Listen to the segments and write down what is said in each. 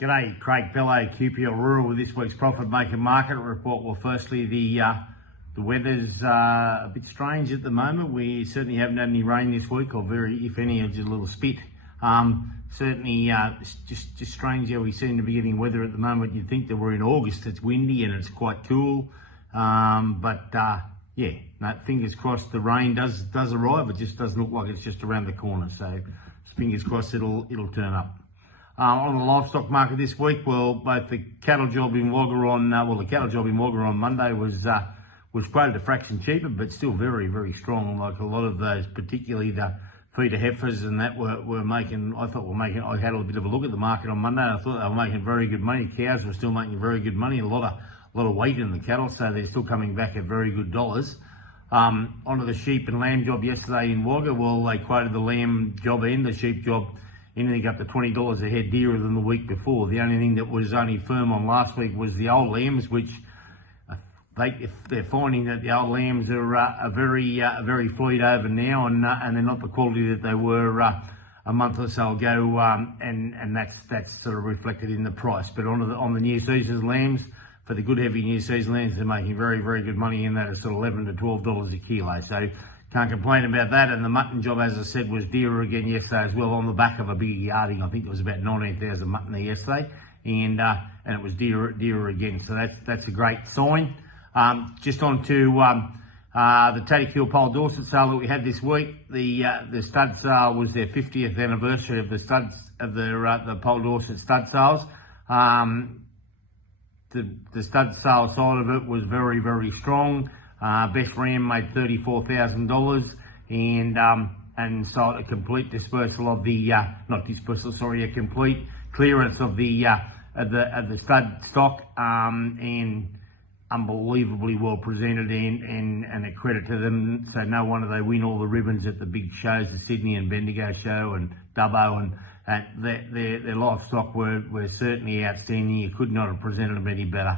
G'day, Craig Bello, QPL Rural with this week's Profit Maker Market Report. Well, firstly, the weather's a bit strange at the moment. We certainly haven't had any rain this week, or very, if any, just a little spit. Certainly, it's just strange how we seem to be getting weather at the moment. You'd think that we're in August. It's windy and it's quite cool, yeah, no, fingers crossed the rain does arrive. It just doesn't look like it's just around the corner. So fingers crossed it'll turn up. On the livestock market this week, well, both the cattle job in Wagga on Monday was quoted a fraction cheaper, but still very, very strong. Like a lot of those, particularly the feeder heifers and that were making. I had a bit of a look at the market on Monday. I thought they were making very good money. Cows were still making very good money. A lot of weight in the cattle, so they're still coming back at very good dollars. Onto the sheep and lamb job yesterday in Wagga. Well, they quoted the lamb job and the sheep job anything up to $20 a head dearer than the week before. The only thing that was only firm on last week was the old lambs, which they're finding that the old lambs are very fleet over now, and they're not the quality that they were a month or so ago, and that's sort of reflected in the price. But on the new season's lambs, for the good heavy new season lambs, they're making very, very good money in that at sort of $11 to $12 a kilo. So can't complain about that. And the mutton job, as I said, was dearer again yesterday as well, on the back of a big yarding. I think there was about 19,000 mutton there yesterday, and it was dearer again. So that's a great sign. Just on to the Tattykill Pole Dorset sale that we had this week. The stud sale was their 50th anniversary of the studs of the Pole Dorset stud sales. The stud sale side of it was very, very strong. Best ram made $34,000 and sold a complete dispersal of the a complete clearance of the stud stock, and unbelievably well presented and a credit to them. So no wonder they win all the ribbons at the big shows, the Sydney and Bendigo show and Dubbo, and their livestock were certainly outstanding. You could not have presented them any better.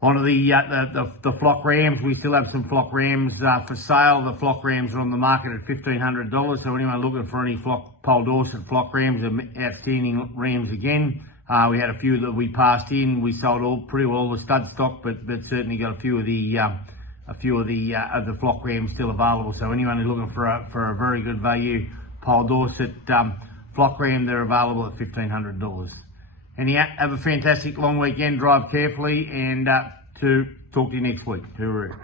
On to the flock rams. We still have some flock rams for sale. The flock rams are on the market at $1,500. So anyone looking for any Pole Dorset flock rams, are outstanding rams again. We had a few that we passed in. We sold pretty well the stud stock, but certainly got a few of the flock rams still available. So anyone who's looking for a very good value Pole Dorset flock ram, they're available at $1,500. Anyhow, have a fantastic long weekend, drive carefully, and to talk to you next week. Hooroo.